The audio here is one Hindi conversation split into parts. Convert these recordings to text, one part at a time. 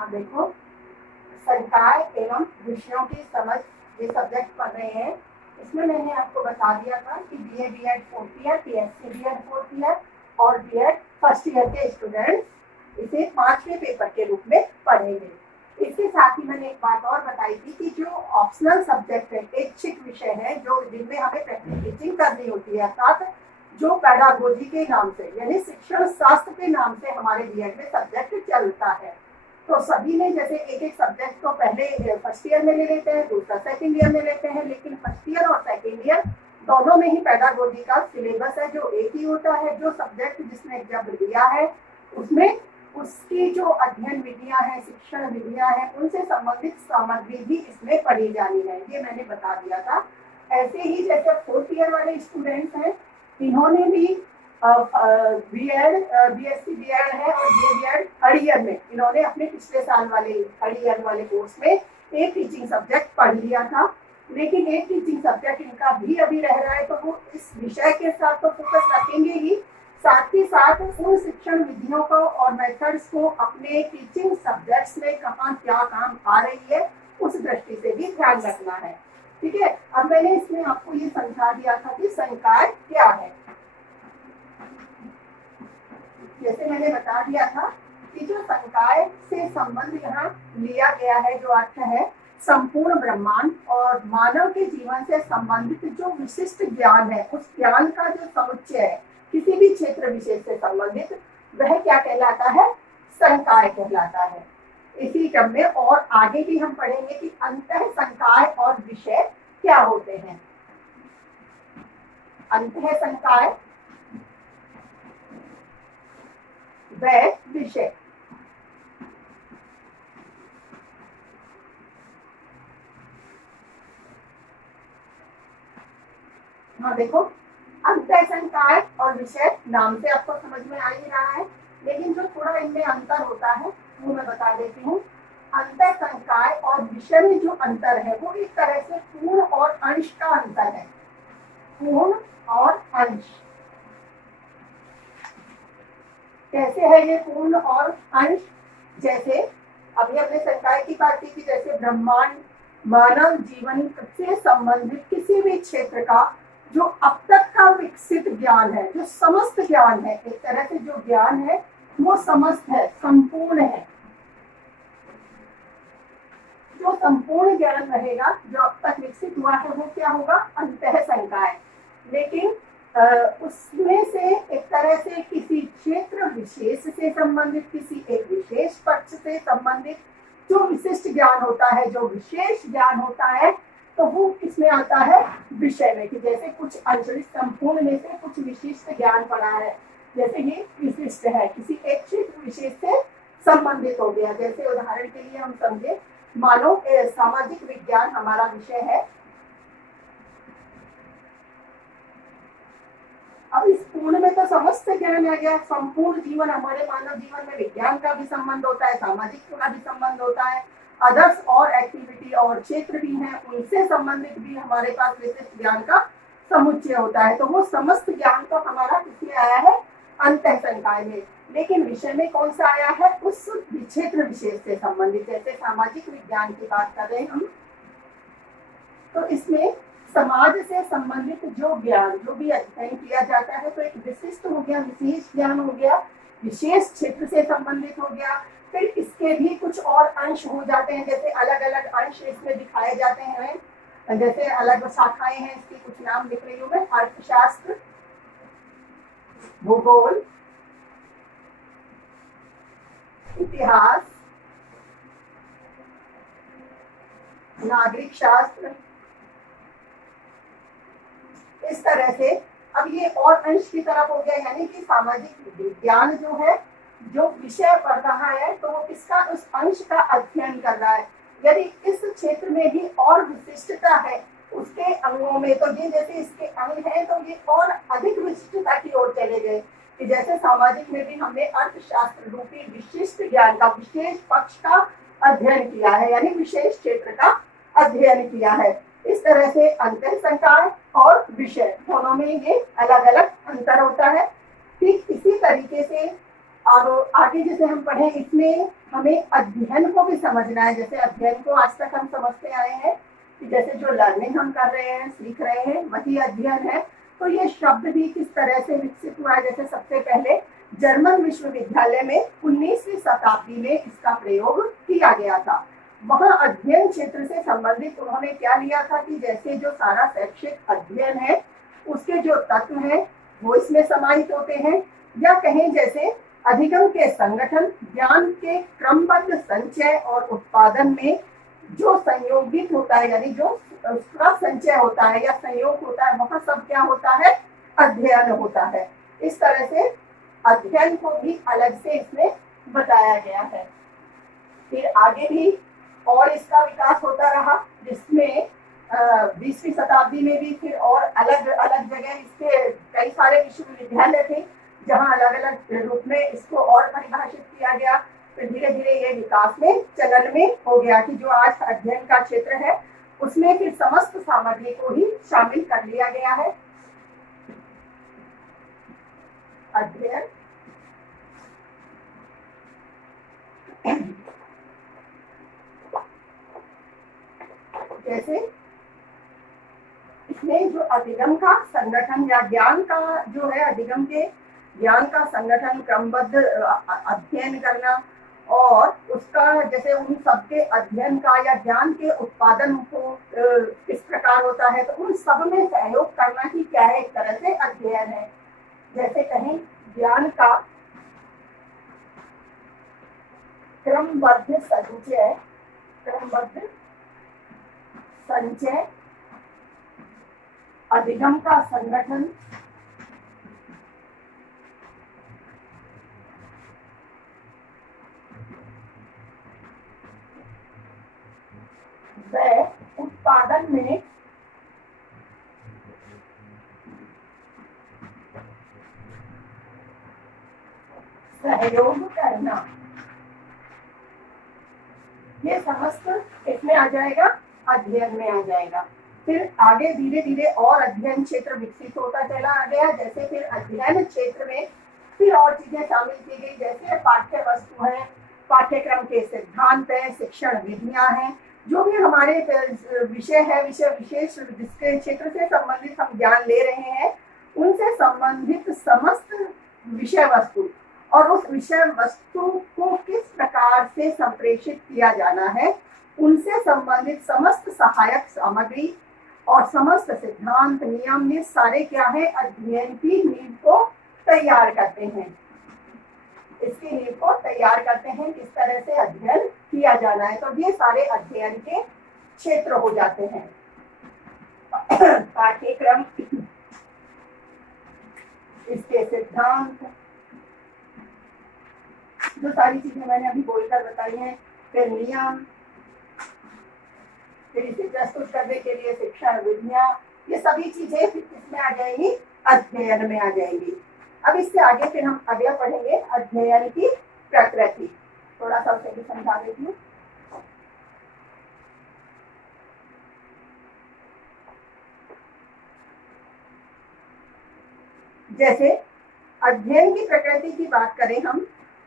हाँ देखो, संकाय एवं विषयों की समझ ये सब्जेक्ट पढ़ रहे हैं। इसमें मैंने आपको बता दिया था कि BA BEd fourth year, BSc BEd fourth year और बीएड फर्स्ट ईयर के स्टूडेंट्स इसे 5वें पेपर के रूप में पढ़ेंगे। इसके साथ ही मैंने एक बात और बताई थी कि जो ऑप्शनल सब्जेक्ट है, ऐच्छिक विषय है, जो जिनमें हमें प्रैक्टिकल टीचिंग करनी होती है, अर्थात जो पेडागोजी के नाम से यानी शिक्षण शास्त्र के नाम से हमारे बीएड में सब्जेक्ट चलता है। तो सभी ने जैसे एक एक सब्जेक्ट को पहले फर्स्ट ईयर में ले लेते हैं, दूसरा सेकंड ईयर में लेते हैं, लेकिन फर्स्ट ईयर और सेकंड ईयर दोनों में ही पेडागोजी का सिलेबस है जो एक ही होता है। जो सब्जेक्ट जिसने जब लिया है उसमें उसकी जो अध्ययन विधियां हैं, शिक्षण विधियां हैं, उनसे संबंधित सामग्री भी इसमें पढ़ी जानी है, ये मैंने बता दिया था। ऐसे ही जैसे फोर्थ ईयर वाले स्टूडेंट्स हैं, इन्होंने भी बीएड, बीएससी बीएड है और बीएड थर्ड ईयर में इन्होंने अपने पिछले साल वाले थर्ड ईयर वाले कोर्स में एक टीचिंग सब्जेक्ट पढ़ लिया था, लेकिन एक टीचिंग सब्जेक्ट इनका भी अभी रह रहा है। तो वो इस विषय के साथ तो फोकस रखेंगे ही, साथ ही साथ उन शिक्षण विधियों को और मेथड्स को अपने टीचिंग सब्जेक्ट्स में कहाँ क्या काम आ रही है उस दृष्टि से भी ध्यान रखना है। ठीक है, अब मैंने इसमें आपको ये समझा दिया था कि संकाय क्या है। जैसे मैंने बता दिया था कि जो संकाय से संबंध यहाँ लिया गया है, जो अर्थ है संपूर्ण ब्रह्मांड और मानव के जीवन से संबंधित जो विशिष्ट ज्ञान है, उस ज्ञान का जो समुच्चय है किसी भी क्षेत्र विशेष से संबंधित, वह क्या कहलाता है? संकाय कहलाता है। इसी क्रम में और आगे भी हम पढ़ेंगे कि अंतः संकाय और विषय क्या होते हैं। अंतः संकाय व विषय। हाँ देखो, अंतः संकाय और विषय नाम से आपको समझ में आ ही रहा है, लेकिन जो थोड़ा इनमें अंतर होता है वो मैं बता देती हूँ। अंतः संकाय और विषय में जो अंतर है वो एक तरह से पूर्ण और अंश का अंतर है। पूर्ण और अंश कैसे है ये पूर्ण और अंश? जैसे अभी हमने संकाय की बात की कि जैसे ब्रह्मांड, मानव जीवन से संबंधित किसी भी क्षेत्र का जो अब तक का विकसित ज्ञान है, जो समस्त ज्ञान है, एक तरह से जो ज्ञान है वो समस्त है, संपूर्ण है। जो संपूर्ण ज्ञान रहेगा जो अब तक विकसित हुआ है वो क्या होगा? अंतः संकाय। लेकिन उसमें से एक तरह से किसी क्षेत्र विशेष से संबंधित, किसी एक विशेष पक्ष से संबंधित जो विशिष्ट ज्ञान होता है, जो विशेष ज्ञान होता है, तो वो किसमें आता है? विषय में। कि जैसे कुछ अंश संपूर्ण में से कुछ विशिष्ट ज्ञान पड़ा है, जैसे ये विशिष्ट है, किसी एक क्षेत्र विशेष से संबंधित हो गया। जैसे उदाहरण के लिए हम समझे, मानो सामाजिक विज्ञान हमारा विषय है। अब इस पूर्ण में तो समस्त ज्ञान आ गया, संपूर्ण जीवन, हमारे मानव जीवन में विज्ञान का भी संबंध होता है, सामाजिक का भी संबंध होता है, अदर्स और एक्टिविटी और क्षेत्र भी हैं, उनसे संबंधित भी हमारे पास विशिष्ट ज्ञान का समुच्चय होता है। तो वो समस्त ज्ञान तो हमारा किसमें आया है? अंतः संकाय में। लेकिन विषय में कौन सा आया है? उस क्षेत्र विशेष से संबंधित। जैसे सामाजिक विज्ञान की बात कर रहे हैं हम, तो इसमें समाज से संबंधित जो ज्ञान, जो भी अध्ययन किया जाता है, तो एक विशिष्ट हो गया, विशेष ज्ञान हो गया, विशेष क्षेत्र से संबंधित हो गया। फिर इसके भी कुछ और अंश हो जाते हैं, जैसे अलग अलग अंश इसमें दिखाए जाते हैं। जैसे अलग शाखाएं हैं, इसके कुछ नाम लिख रही हूँ मैं। अर्थशास्त्र, भूगोल, इतिहास, नागरिक शास्त्र, इस तरह से। अब ये और अंश की तरफ हो गया, यानी कि सामाजिक विज्ञान जो है, जो विषय पढ़ रहा है, तो वो किसका? उस अंश का अध्ययन कर रहा है। यदि इस क्षेत्र में भी और विशिष्टता है उसके अंगों में, तो ये जैसे इसके अंग हैं, तो ये और अधिक विशिष्टता की ओर चले गए। कि जैसे सामाजिक में भी हमने अर्थशास्त्र रूपी विशिष्ट ज्ञान का, विशेष पक्ष का अध्ययन किया है, यानी विशेष क्षेत्र का अध्ययन किया है। इस तरह से अंतः संकाय और विषय दोनों में ये अलग अलग अंतर होता है। ठीक इसी तरीके से अब आगे जैसे हम पढ़े, इसमें हमें अध्ययन को भी समझना है। जैसे अध्ययन को आज तक हम समझते आए हैं कि जैसे जो लर्निंग हम कर रहे हैं, सीख रहे हैं, वही अध्ययन है। तो ये शब्द भी किस तरह से विकसित हुआ है। जैसे सबसे पहले जर्मन विश्वविद्यालय में 19वीं शताब्दी में इसका प्रयोग किया गया था। वहां अध्ययन क्षेत्र से संबंधित उन्होंने क्या लिया था कि जैसे जो सारा शैक्षिक अध्ययन है उसके जो तत्व हैं वो इसमें समाहित होते हैं, या कहें जैसे अधिगम के संगठन, ज्ञान के क्रमबद्ध संचय और उत्पादन में जो संयोगित होता है, यानी जो उसका संचय होता है या संयोग होता है, वहां सब क्या होता है, अध्ययन होता है। इस तरह से अध्ययन को भी अलग से इसमें बताया गया है। फिर आगे भी और इसका विकास होता रहा, जिसमें 20वीं शताब्दी में भी फिर और अलग अलग जगह इसके कई सारे विश्वविद्यालय थे जहां अलग अलग रूप में इसको और परिभाषित किया गया। फिर धीरे धीरे ये विकास में चलन में हो गया कि जो आज अध्ययन का क्षेत्र है उसमें फिर समस्त सामग्री को ही शामिल कर लिया गया है। अध्ययन जैसे इसमें जो अधिगम का संगठन या ज्ञान का जो है, अधिगम के ज्ञान का संगठन, क्रमबद्ध अध्ययन करना और उसका जैसे उन सबके अध्ययन का या ज्ञान के उत्पादन को किस प्रकार होता है, तो उन सब में सहयोग करना ही क्या है, एक तरह से अध्ययन है। जैसे कहें ज्ञान का क्रमबद्ध संचय, क्रमबद्ध संचय, अधिगम का संगठन, व उत्पादन में सहयोग करना, ये समस्त इसमें आ जाएगा, अध्ययन में आ जाएगा। फिर आगे धीरे धीरे और अध्ययन क्षेत्र विकसित होता चला गया। जैसे फिर अध्ययन क्षेत्र में फिर और चीजें शामिल की गई, जैसे पाठ्य वस्तु है, पाठ्यक्रम के सिद्धांत है, शिक्षण विधियां हैं, जो भी हमारे विषय है, विषय विशेष जिसके क्षेत्र से संबंधित हम ज्ञान ले रहे हैं, उनसे संबंधित समस्त विषय वस्तु और उस विषय वस्तु को किस प्रकार से संप्रेषित किया जाना है, उनसे संबंधित समस्त सहायक सामग्री और समस्त सिद्धांत, नियम, ये सारे क्या है, अध्ययन की नींव को तैयार करते हैं। इसकी नींव को तैयार करते हैं, किस तरह से अध्ययन किया जाना है। तो ये सारे अध्ययन के क्षेत्र हो जाते हैं। पाठ्यक्रम, इसके सिद्धांत, जो सारी चीजें मैंने अभी बोलकर बताई हैं, फिर नियम, फिर इसे प्रस्तुत करने के लिए शिक्षण विधियां, ये सभी चीजें इसमें आ जाएंगी, अध्ययन में आ जाएंगी। अब इससे आगे फिर हम अगला पढ़ेंगे अध्ययन की प्रकृति। थोड़ा सा उसे भी समझा देती हूँ। जैसे अध्ययन की प्रकृति की बात करें हम,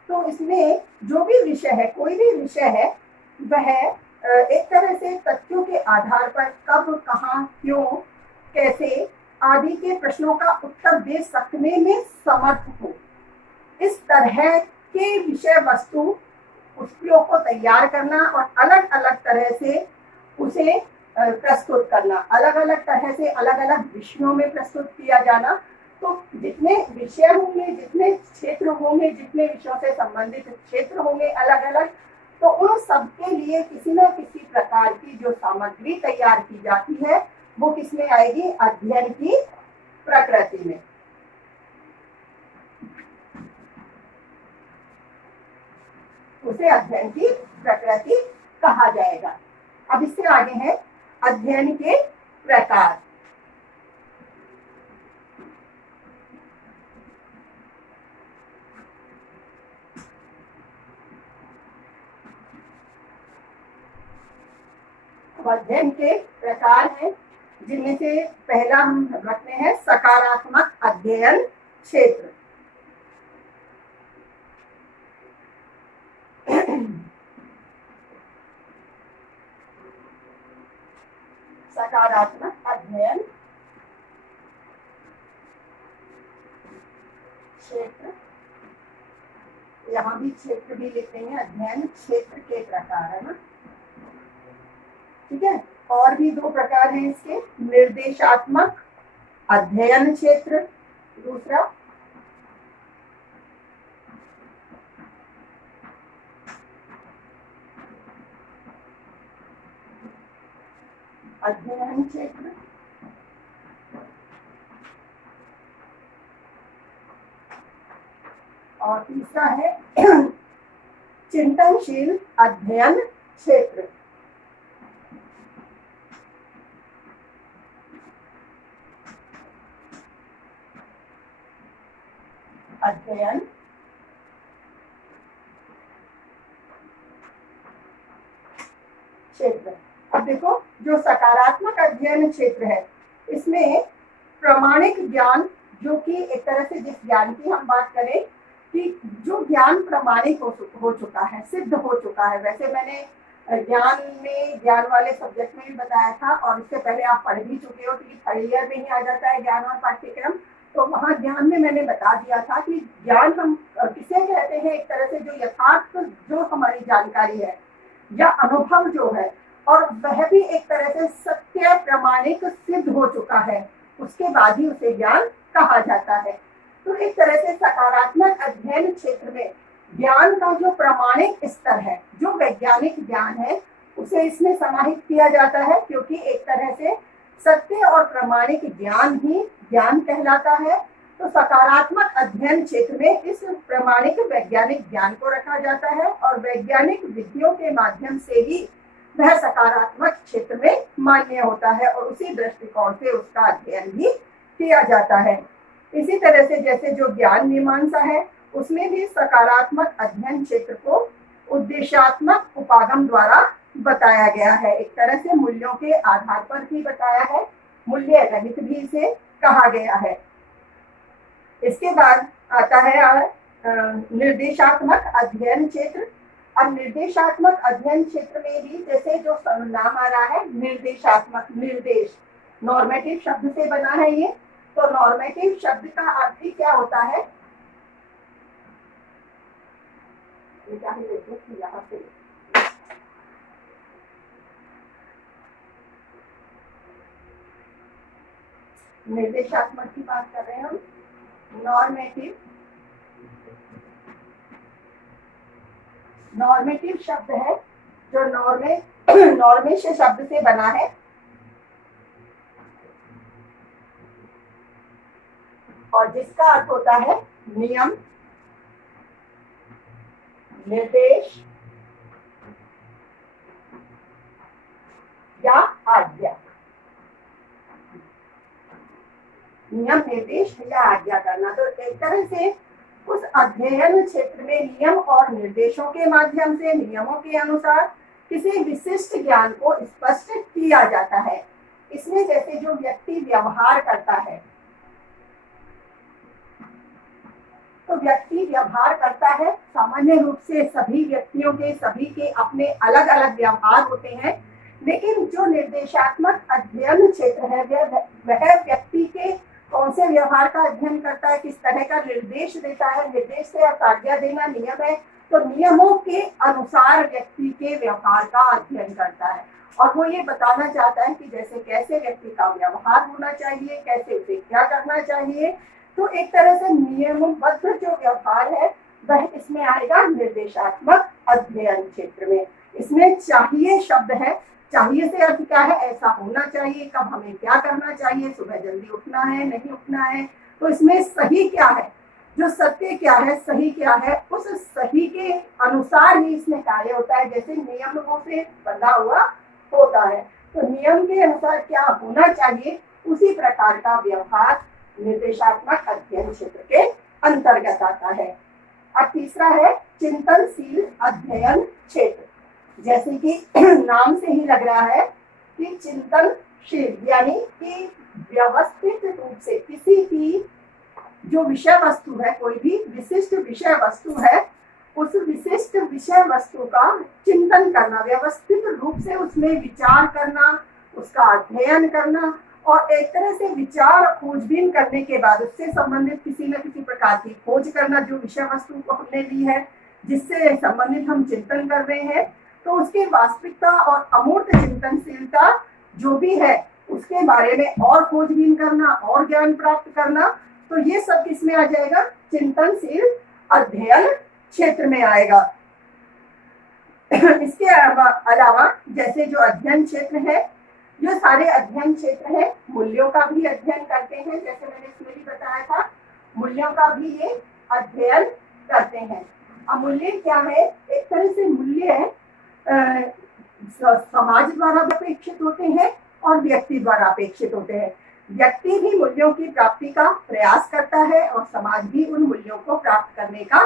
तो इसमें जो भी विषय है, कोई भी विषय है, वह एक तरह से तथ्यों के आधार पर कब, कहाँ, क्यों, कैसे आदि के प्रश्नों का उत्तर दे सकने में समर्थ हो। इस तरह के विषय वस्तु उसको को तैयार करना और अलग अलग तरह से उसे प्रस्तुत करना, अलग अलग तरह से अलग अलग विषयों में प्रस्तुत किया जाना। तो जितने विषय होंगे, जितने क्षेत्र होंगे, जितने विषयों से संबंधित क्षेत्र होंगे अलग अलग, तो उन सब के लिए किसी न किसी प्रकार की जो सामग्री तैयार की जाती है वो किसमें आएगी, अध्ययन की प्रकृति में। उसे अध्ययन की प्रकृति कहा जाएगा। अब इससे आगे है अध्ययन के प्रकार। अध्ययन के प्रकार हैं, जिनमें से पहला हम रखते हैं सकारात्मक अध्ययन क्षेत्र। सकारात्मक अध्ययन क्षेत्र, यहाँ भी क्षेत्र भी लिखते हैं, अध्ययन क्षेत्र के प्रकार है ना, ठीक है। और भी दो प्रकार हैं इसके, निर्देशात्मक अध्ययन क्षेत्र, दूसरा अध्ययन क्षेत्र, और तीसरा है चिंतनशील अध्ययन क्षेत्र। अध्ययन क्षेत्र। अब देखो, जो सकारात्मक अध्ययन क्षेत्र है इसमें प्रामाणिक ज्ञान, जो कि एक तरह से जिस ज्ञान की हम बात करें कि जो ज्ञान प्रामाणिक हो चुका है, सिद्ध हो चुका है। वैसे मैंने ज्ञान वाले सब्जेक्ट में भी बताया था, और इससे पहले आप पढ़ भी चुके हो क्योंकि थर्ड ईयर में ही आ जाता है ज्ञान और पाठ्यक्रम। तो वहाँ ज्ञान में मैंने बता दिया था कि ज्ञान हम किसे कहते हैं, एक तरह से जो यथार्थ जो हमारी जानकारी है या अनुभव जो है, और वह भी एक तरह से सत्य प्रमाणिक सिद्ध हो चुका है, उसके बाद ही उसे ज्ञान कहा जाता है। तो एक तरह से सकारात्मक अध्ययन क्षेत्र में ज्ञान का जो प्रामाणिक स्तर है, जो वैज्ञानिक ज्ञान है, उसे इसमें समाहित किया जाता है, क्योंकि एक तरह से सत्य और प्रामाणिक ज्ञान ही ज्ञान कहलाता है। तो सकारात्मक अध्ययन क्षेत्र में इस प्रामाणिक वैज्ञानिक ज्ञान को रखा जाता है, और वैज्ञानिक विधियों के माध्यम से ही वह सकारात्मक क्षेत्र में मान्य होता है, और उसी दृष्टिकोण से उसका अध्ययन भी किया जाता है। इसी तरह से जैसे जो ज्ञान मीमांसा है, उसमें भी सकारात्मक अध्ययन क्षेत्र को उद्देश्यात्मक उपागम द्वारा बताया गया है। एक तरह से मूल्यों के आधार पर भी बताया है, मूल्य रहित भी इसे कहा गया है। इसके बाद आता है निर्देशात्मक अध्ययन क्षेत्र। अब निर्देशात्मक अध्ययन क्षेत्र में भी जैसे जो नाम आ रहा है निर्देशात्मक, निर्देश नॉर्मेटिव शब्द से बना है ये। तो नॉर्मेटिव शब्द का अर्थ ही क्या होता है, यहाँ से निर्देशात्मक की बात कर रहे हैं हम। नॉर्मेटिव शब्द है जो नॉर्मेश शब्द से बना है, और जिसका अर्थ होता है नियम, निर्देश या आज्ञा। नियम, निर्देश या आज्ञा करना। तो एक तरह से उस अध्ययन क्षेत्र में नियम और निर्देशों के माध्यम से, नियमों के अनुसार किसी विशिष्ट ज्ञान को स्पष्ट किया जाता है। इसमें जैसे जो व्यक्ति व्यवहार करता है, तो व्यक्ति व्यवहार करता है, सामान्य रूप से सभी व्यक्तियों के, सभी के अपने अलग अलग व्यवहार होते हैं, लेकिन जो निर्देशात्मक अध्ययन क्षेत्र है वह व्यक्ति के कौन से व्यवहार का अध्ययन करता है, किस तरह का निर्देश देता है। निर्देश से आज्ञा देना नियम है, तो नियमों के अनुसार व्यक्ति के व्यवहार का अध्ययन करता है, और वो ये बताना चाहता है कि जैसे कैसे व्यक्ति का व्यवहार होना चाहिए, कैसे उसे क्या करना चाहिए। तो एक तरह से नियमबद्ध जो व्यवहार है वह इसमें आएगा निर्देशात्मक अध्ययन क्षेत्र में। इसमें चाहिए शब्द है, चाहिए से अर्थ क्या है, ऐसा होना चाहिए, कब हमें क्या करना चाहिए, सुबह जल्दी उठना है, नहीं उठना है। तो इसमें सही क्या है, जो सत्य क्या है, सही क्या है, उस सही के अनुसार ही इसमें कार्य होता है। जैसे नियमों से बंधा हुआ होता है, तो नियम के अनुसार क्या होना चाहिए, उसी प्रकार का व्यवहार निर्देशात्मक अध्ययन क्षेत्र के अंतर्गत आता है। अब तीसरा है चिंतनशील अध्ययन क्षेत्र। जैसे कि नाम से ही लग रहा है कि चिंतनशील, यानी कि व्यवस्थित रूप से किसी की जो विषय वस्तु है, कोई भी विशिष्ट विषय वस्तु है, उस विशिष्ट विषय वस्तु का चिंतन करना, व्यवस्थित रूप से उसमें विचार करना, उसका अध्ययन करना और एक तरह से विचार खोजबीन करने के बाद उससे संबंधित किसी न किसी प्रकार की खोज करना, जो विषय वस्तु को हमने ली है जिससे संबंधित हम चिंतन कर रहे हैं, तो उसकी वास्तविकता और अमूर्त चिंतनशीलता जो भी है उसके बारे में और खोजबीन करना और ज्ञान प्राप्त करना, तो ये सब किसमें आ जाएगा? चिंतनशील अध्ययन क्षेत्र में आएगा। इसके अलावा जैसे जो अध्ययन क्षेत्र है, जो सारे अध्ययन क्षेत्र है, मूल्यों का भी अध्ययन करते हैं, जैसे मैंने इसमें भी बताया था, मूल्यों का भी ये अध्ययन करते हैं। अब मूल्य क्या है? एक तरह से मूल्य समाज द्वारा अपेक्षित होते हैं और व्यक्ति द्वारा अपेक्षित होते हैं। व्यक्ति भी मूल्यों की प्राप्ति का प्रयास करता है और समाज भी उन मूल्यों को प्राप्त करने का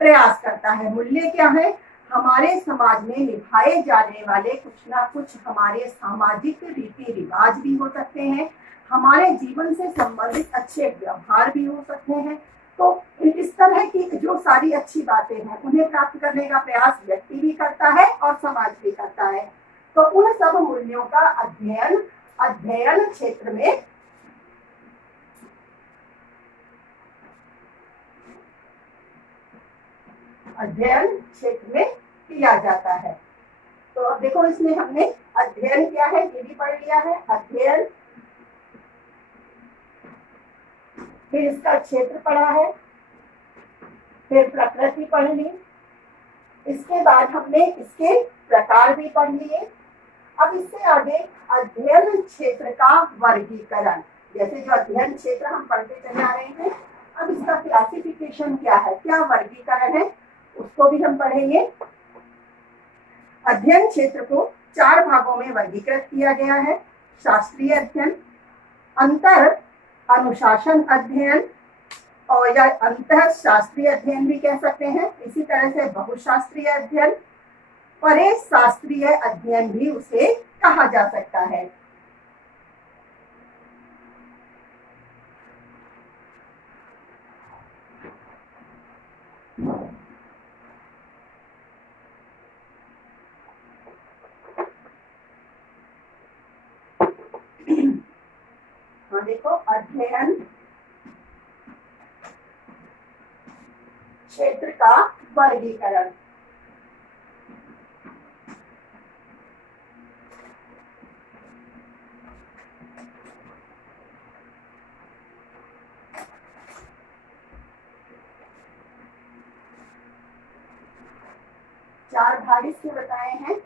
प्रयास करता है। मूल्य क्या है? हमारे समाज में निभाए जाने वाले कुछ ना कुछ हमारे सामाजिक रीति रिवाज भी हो सकते हैं, हमारे जीवन से संबंधित अच्छे व्यवहार भी हो सकते हैं। तो इस तरह की जो सारी अच्छी बातें हैं उन्हें प्राप्त करने का प्रयास व्यक्ति भी करता है और समाज भी करता है। तो उन सब मूल्यों का अध्ययन क्षेत्र में किया जाता है। तो अब देखो, इसमें हमने अध्ययन क्या है ये भी पढ़ लिया है, अध्ययन, फिर इसका क्षेत्र पढ़ा है, फिर प्रकृति पढ़ ली, इसके बाद हमने इसके प्रकार भी पढ़ लिए। अब इससे आगे अध्ययन क्षेत्र का वर्गीकरण, जैसे जो अध्ययन क्षेत्र हम पढ़ते चले आ रहे हैं, अब इसका क्लासिफिकेशन क्या है, क्या वर्गीकरण है, उसको भी हम पढ़ेंगे। अध्ययन क्षेत्र को 4 भागों में वर्गीकृत किया गया है। शास्त्रीय अध्ययन, अंतर अनुशासन अध्ययन, और या अंतः शास्त्रीय अध्ययन भी कह सकते हैं। इसी तरह से बहुशास्त्रीय अध्ययन, परे शास्त्रीय अध्ययन भी उसे कहा जा सकता है। हाँ देखो, अध्ययन क्षेत्र का वर्गीकरण, चार भाग इसके बताए हैं।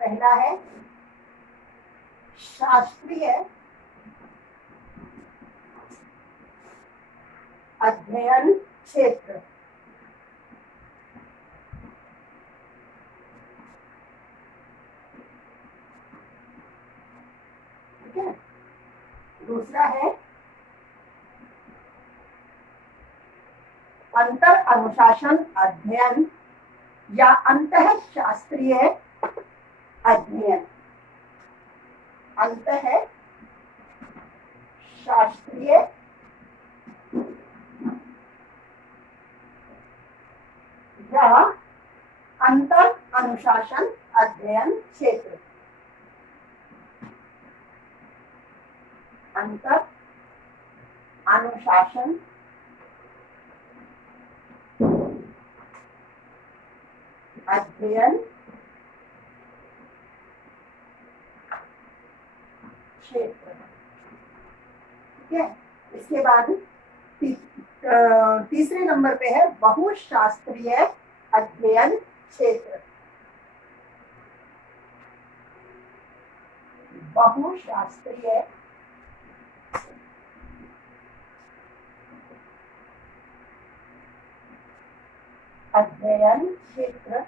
पहला है शास्त्रीय अध्ययन क्षेत्र, ठीक है। दूसरा है अंतर अनुशासन अध्ययन या अंतः शास्त्रीय अध्ययन, अंतः शास्त्रीय या अंतर अनुशासन अध्ययन क्षेत्र, अंतर अनुशासन अध्ययन क्षेत्र, ठीक है। इसके बाद तीसरे नंबर पे है बहुशास्त्रीय अध्ययन क्षेत्र, बहुशास्त्रीय अध्ययन क्षेत्र,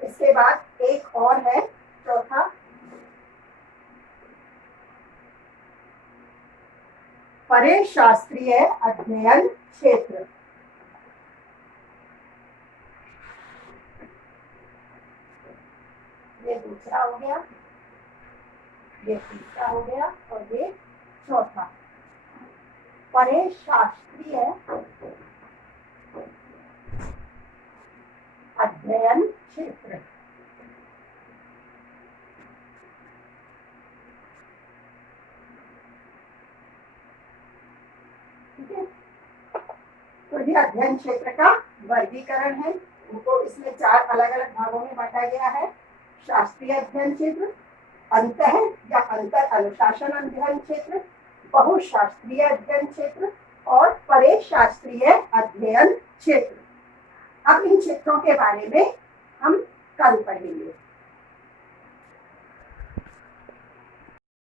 इसके बाद एक और है चौथा, परे शास्त्रीय अध्ययन क्षेत्र, ये दूसरा हो गया, ये तीसरा हो गया और ये चौथा। परे शास्त्रीय अध्ययन क्षेत्र। ठीक है, तो ये अध्ययन क्षेत्र का वर्गीकरण है। इनको इसमें 4 अलग अलग भागों में बांटा गया है। शास्त्रीय अध्ययन क्षेत्र, अंतः या अंतर अनुशासन अध्ययन क्षेत्र, बहुशास्त्रीय अध्ययन क्षेत्र और परे शास्त्रीय अध्ययन क्षेत्र। अब इन क्षेत्रों के बारे में हम कल पढ़ेंगे।